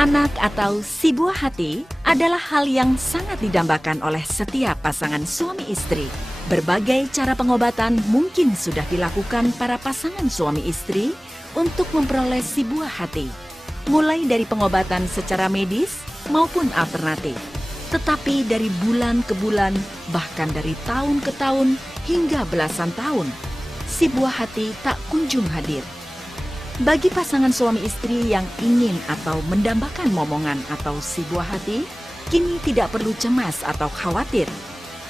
Anak atau si buah hati adalah hal yang sangat didambakan oleh setiap pasangan suami istri. Berbagai cara pengobatan mungkin sudah dilakukan para pasangan suami istri untuk memperoleh si buah hati. Mulai dari pengobatan secara medis maupun alternatif. Tetapi dari bulan ke bulan, bahkan dari tahun ke tahun hingga belasan tahun, si buah hati tak kunjung hadir. Bagi pasangan suami istri yang ingin atau mendambakan momongan atau si buah hati, kini tidak perlu cemas atau khawatir.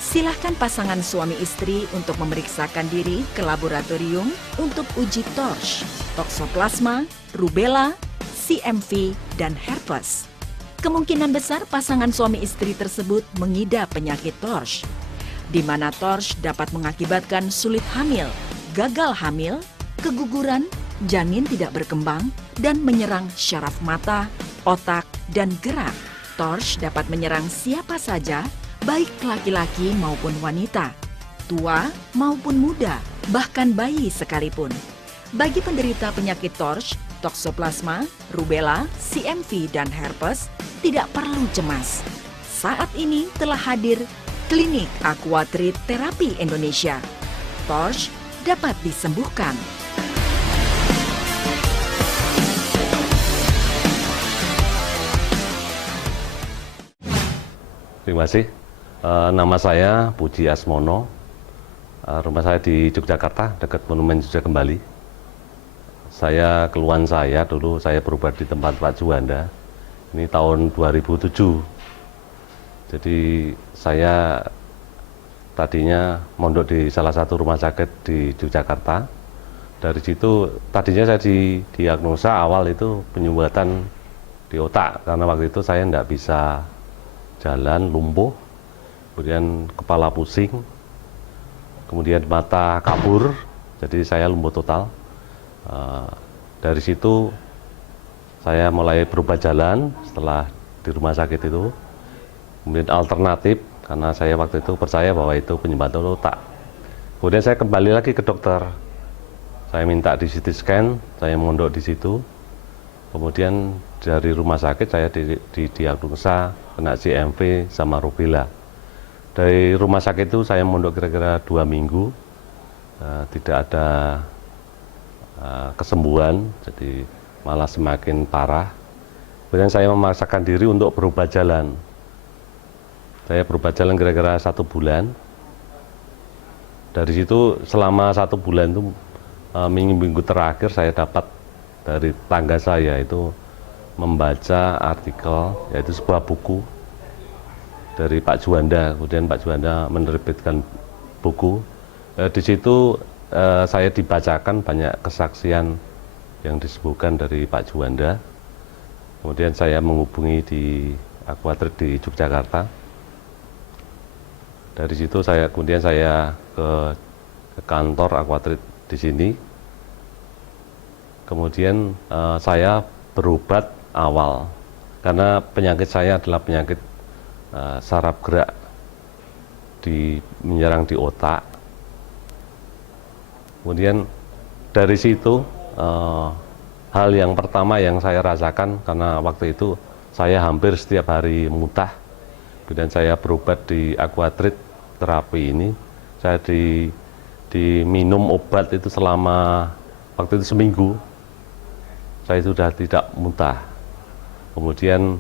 Silahkan pasangan suami istri untuk memeriksakan diri ke laboratorium untuk uji torch, toksoplasma, rubella, CMV, dan herpes. Kemungkinan besar pasangan suami istri tersebut mengidap penyakit torch, di mana torch dapat mengakibatkan sulit hamil, gagal hamil, keguguran, janin tidak berkembang, dan menyerang syaraf mata, otak, dan gerak. Torch dapat menyerang siapa saja, baik laki-laki maupun wanita, tua maupun muda, bahkan bayi sekalipun. Bagi penderita penyakit torch, toksoplasma, rubella, CMV, dan herpes, tidak perlu cemas. Saat ini telah hadir Klinik Aquatreat Terapi Indonesia. Torch dapat disembuhkan. Terima kasih. Nama saya Puji Asmono. Rumah saya di Yogyakarta, dekat Monumen Jogja Kembali. Keluhan saya dulu saya berobat di tempat Pak Juanda. Ini tahun 2007. Jadi saya tadinya mondok di salah satu rumah sakit di Yogyakarta. Dari situ tadinya saya didiagnosa awal itu penyumbatan di otak, karena waktu itu saya tidak bisa jalan, lumpuh, kemudian kepala pusing, kemudian mata kabur, jadi saya lumpuh total. Dari situ saya mulai berubah jalan setelah di rumah sakit itu. Kemudian alternatif, karena saya waktu itu percaya bahwa itu penyumbatan otak. Kemudian saya kembali lagi ke dokter. Saya minta di CT scan, saya mondok di situ. Kemudian dari rumah sakit saya didiagnosa kena CMV sama rubella. Dari rumah sakit itu saya mondok kira-kira 2 minggu, tidak ada kesembuhan, jadi malah semakin parah. Kemudian saya memaksakan diri untuk berubah jalan. Saya berubah jalan kira-kira 1 bulan. Dari situ selama 1 bulan itu minggu-minggu terakhir saya dapat dari tangga saya itu membaca artikel, yaitu sebuah buku dari Pak Juanda. Kemudian Pak Juanda menerbitkan buku. Di situ saya dibacakan banyak kesaksian yang disebutkan dari Pak Juanda. Kemudian saya menghubungi di Aquatreat di Yogyakarta. Dari situ kemudian saya ke kantor Aquatreat di sini. Kemudian saya berobat awal karena penyakit saya adalah penyakit saraf gerak menyerang di otak. Kemudian dari situ hal yang pertama yang saya rasakan, karena waktu itu saya hampir setiap hari muntah. Kemudian saya berobat di Aquatreat Terapi ini, saya diminum obat itu selama waktu itu seminggu. Saya sudah tidak muntah. Kemudian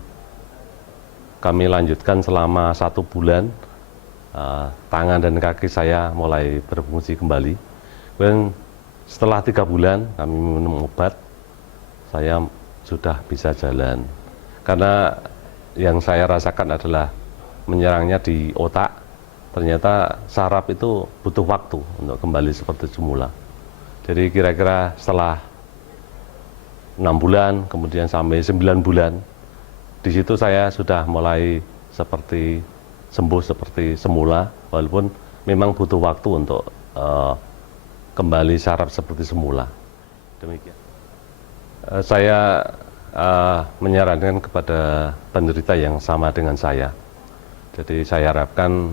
kami lanjutkan selama 1 bulan, tangan dan kaki saya mulai berfungsi kembali. Dan setelah 3 bulan kami minum obat, saya sudah bisa jalan. Karena yang saya rasakan adalah menyerangnya di otak. Ternyata saraf itu butuh waktu untuk kembali seperti semula. Jadi kira-kira setelah 6 bulan, kemudian sampai 9 bulan, di situ saya sudah mulai sembuh seperti semula, walaupun memang butuh waktu untuk kembali saraf seperti semula. Demikian. Saya menyarankan kepada penderita yang sama dengan saya. Jadi saya harapkan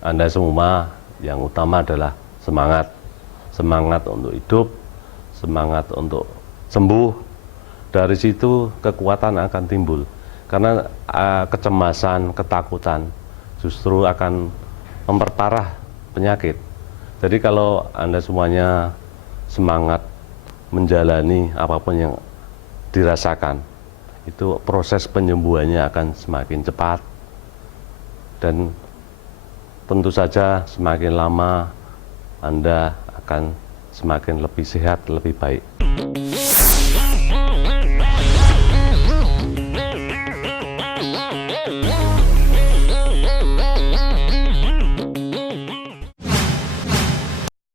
Anda semua yang utama adalah semangat untuk hidup, semangat untuk sembuh, dari situ kekuatan akan timbul. Karena kecemasan, ketakutan justru akan memperparah penyakit. Jadi kalau Anda semuanya semangat menjalani apapun yang dirasakan, itu proses penyembuhannya akan semakin cepat. Dan tentu saja semakin lama Anda akan semakin lebih sehat, lebih baik.